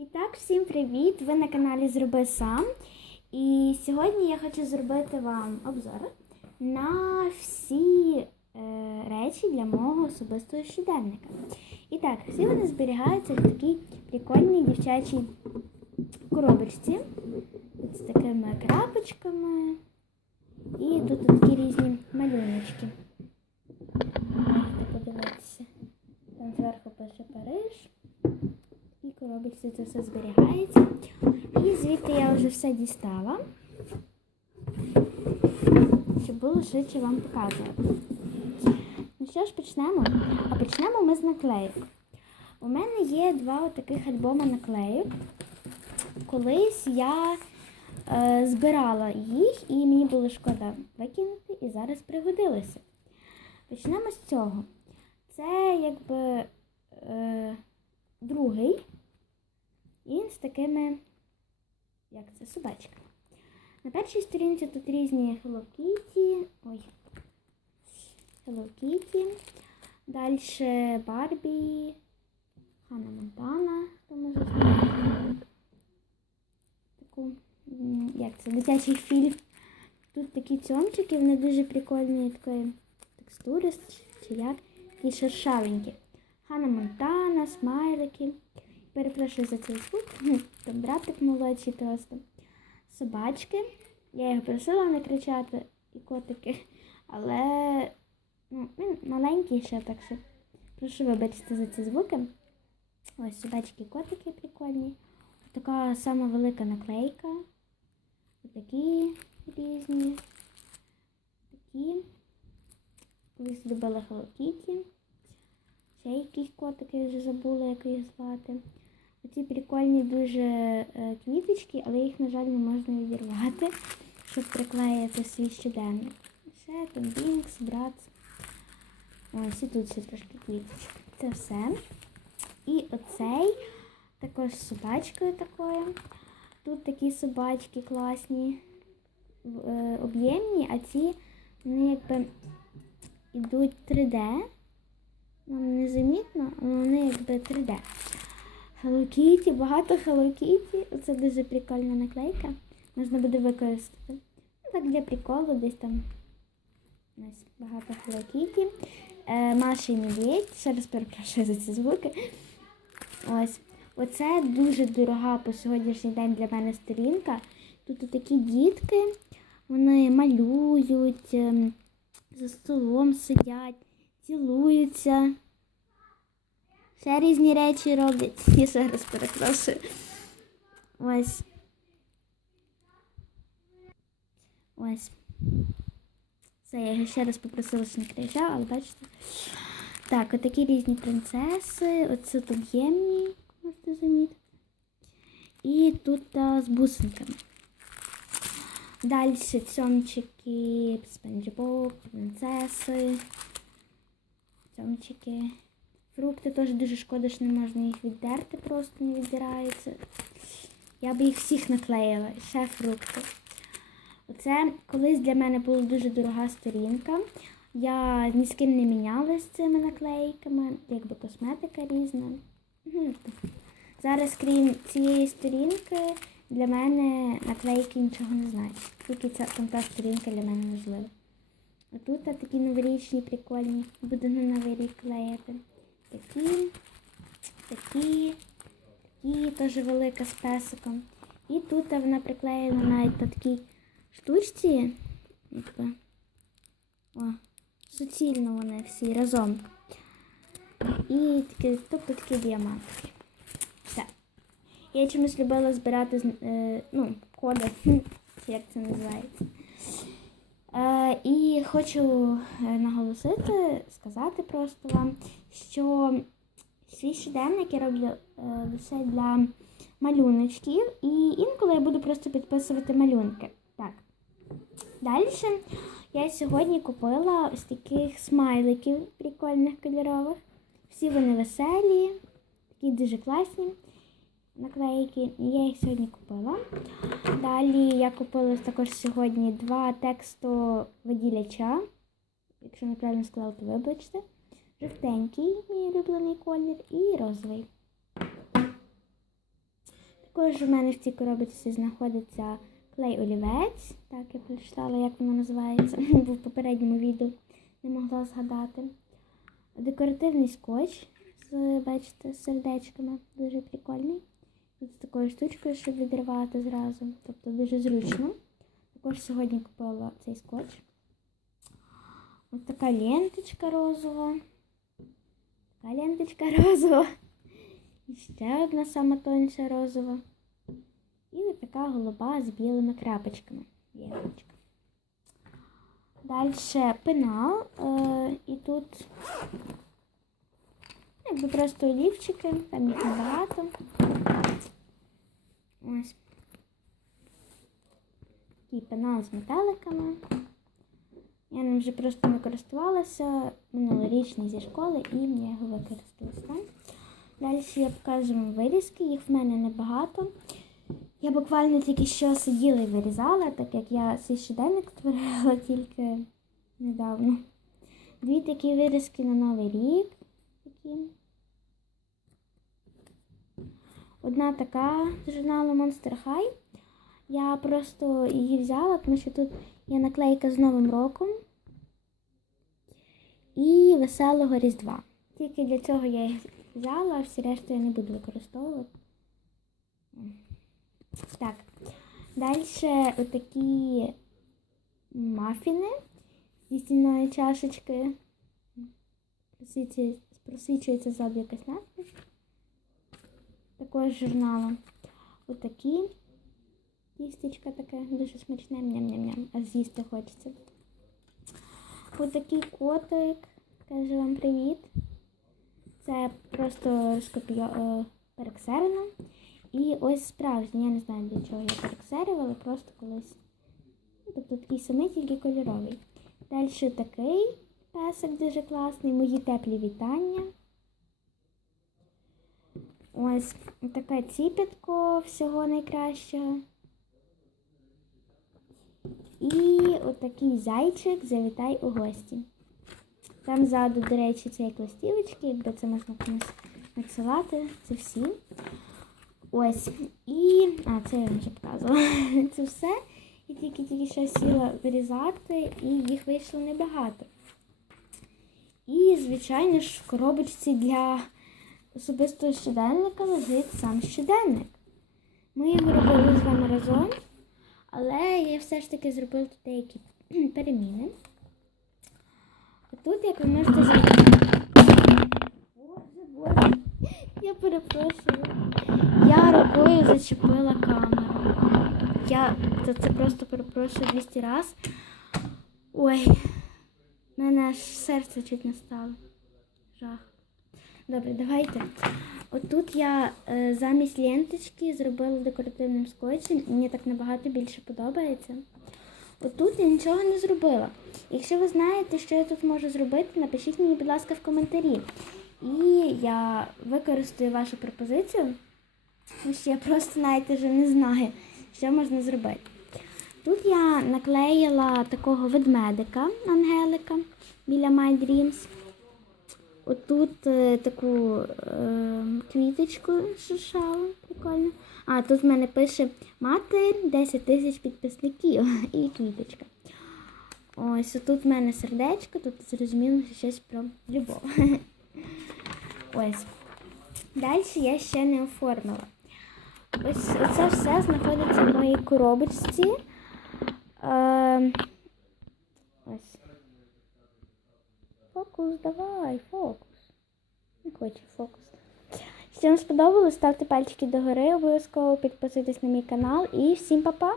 І так, всім привіт! Ви на каналі Зроби сам. І сьогодні я хочу зробити вам обзор на всі е, речі для мого особистого щоденника. І так, всі вони зберігаються в такій прикольній дівчачій коробочці. З такими крапочками. І тут такі різні малюночки. Можете подивитися. Там зверху пише Париж. Коробочці це все зберігається. І звідти я вже все дістала, щоб було швидше вам показувати. Ну що ж, почнемо? А почнемо ми з наклеїк. У мене є два таких альбоми наклеїк. Колись я е, збирала їх і мені було шкода викинути, і зараз пригодилися. Почнемо з цього. Це якби е, другий. І з такими, як це, собачками. На першій сторінці тут різні Hello Kitty. Ой. Hello Kitty. Далі Барбі, Ханна Монтана, хто може знати. Таку, як це, дитячий фільм. Тут такі цьомчики, вони дуже прикольні такої текстури, чи як, такі шершавенькі. Ханна Монтана, смайлики. Перепрошую за цей звук. Там братик молодший просто. Собачки. Я його просила не кричати і котики. Але ну, він маленький ще, так що прошу вибачити за ці звуки. Ось собачки і котики прикольні. Така сама велика наклейка. Такі різні. Такі. Колись любила Hello Kitty. Ще якісь котики вже забула, як їх звати. Оці прикольні дуже е, квіточки, але їх, на жаль, не можна відірвати, щоб приклеїти свій щоденник. Ще там Бінкс, Братс. Ось і тут ще трошки квіточок. Це все. І оцей також з собачкою такою. Тут такі собачки класні, е, об'ємні, а ці вони якби йдуть 3D. Нам незамітно, але вони якби 3D. Hello Kitty, багато Hello Kitty. Це дуже прикольна наклейка. Можна буде використати. Ну, так для приколу, десь там ось багато Hello Kitty. Е, Маша і Медведь. Ще раз перепрошую за ці звуки. Ось. Оце дуже дорога по сьогоднішній день для мене сторінка. Тут такі дітки, вони малюють, ем, за столом сидять, цілуються. Ще різні речі роблять. Я ще раз перепрошую. Ось. Ось. Це я ще раз попросила, що не але бачите. Так, отакі різні принцеси. Оце тут ємні, можете замітити. І тут а, з бусинками. Далі цьомчики, Спанч принцеси. Цьомчики. Фрукти теж дуже шкода, що не можна їх віддерти, просто не віддираються. Я би їх всіх наклеїла. Ще фрукти. Оце колись для мене була дуже дорога сторінка. Я ні з ким не мінялася цими наклейками, якби косметика різна. Зараз, крім цієї сторінки, для мене наклейки нічого не значать. Тільки ця там та сторінка для мене важлива. А тут такі новорічні прикольні. Буду на новий рік клеїти. Такі, такі, такі теж велика з песиком. І тут вона приклеєна навіть на такій штучці. О, суцільно вони всі разом. І такі, тобто такі діамантики. Все. Я чомусь любила збирати е, ну, коди, як це називається. Е, і хочу е, наголосити, сказати просто вам, що свій щоденник я роблю е, лише для малюночків, і інколи я буду просто підписувати малюнки. Так. Далі я сьогодні купила ось таких смайликів прикольних кольорових. Всі вони веселі, такі дуже класні наклейки. Я їх сьогодні купила. Далі я купила також сьогодні два текстовиділяча. Якщо неправильно сказала, то вибачте. Жовтенький, мій улюблений колір, і розовий. Також у мене в цій коробочці знаходиться клей олівець. Так, я прочитала, як воно називається, бо в попередньому відео не могла згадати. Декоративний скотч з, бачите, з сердечками. Дуже прикольний. Такою штучкою, щоб відривати зразу. Тобто дуже зручно. Також сьогодні купила цей скотч. Ось така ленточка розова. Така ленточка розова. І ще одна сама тонша розова. І ось така голуба з білими крапочками. Ленточка. Далі пенал. Е, і тут якби просто олівчики, там їх небагато. Ось. Такий пенал з металиками. Я ним вже просто не користувалася минулорічний зі школи і я його використала. Далі я покажу вам вирізки, їх в мене небагато. Я буквально тільки що сиділа і вирізала, так як я свій щоденник створила тільки недавно. Дві такі вирізки на Новий рік. Такі. Одна така з журналу Monster High. Я просто її взяла, тому що тут є наклейка з Новим роком і веселого Різдва. Тільки для цього я їх взяла, а всі решту я не буду використовувати. Так, далі отакі мафіни зі стільної чашечки. Просвічується ззаду якась надпись. Також журналу. Отакі. Тістечка таке дуже смачне, ням-ням-ням, аж з'їсти хочеться. Отакий котик. Каже вам привіт. Це просто розкопіо... е, перексерено. І ось справжній, я не знаю для чого я перексерювала, просто колись. Тобто такий самий, тільки кольоровий. Далі такий песик дуже класний, мої теплі вітання. Ось таке ціпітко всього найкращого. І отакий зайчик завітай у гості. Там ззаду, до речі, це як листівочки, якби це можна комусь надсилати, це всі. Ось. І. А, це я вам вже показувала. Це все. І тільки тільки що сіла вирізати, і їх вийшло небагато. І, звичайно ж, в коробочці для особистого щоденника лежить сам щоденник. Ми його робили з вами разом, але я все ж таки зробила тут деякі переміни. Тут, як ви можете зробити. Боже, боже, я перепрошую. Я рукою зачепила камеру. Я за це просто перепрошую 200 раз. Ой, в мене аж серце чуть не стало. Жах. Добре, давайте. Отут я е, замість ленточки зробила декоративним скотчем. Мені так набагато більше подобається. Отут я нічого не зробила. Якщо ви знаєте, що я тут можу зробити, напишіть мені, будь ласка, в коментарі. І я використаю вашу пропозицію, тому що я просто навіть вже не знаю, що можна зробити. Тут я наклеїла такого ведмедика, ангелика біля My Dreams. Отут е, таку е, квіточку шишала, прикольно. А, тут в мене пише мати 10 тисяч підписників і квіточка. Ось тут в мене сердечко, тут зрозуміло що щось про любов. Ось. Далі я ще не оформила. Ось це все знаходиться в моїй коробочці. Е, ось. Фокус, давай, фокус. Не хоче фокус. Вам сподобалось, ставте пальчики догори, обов'язково підписуйтесь на мій канал і всім па-па!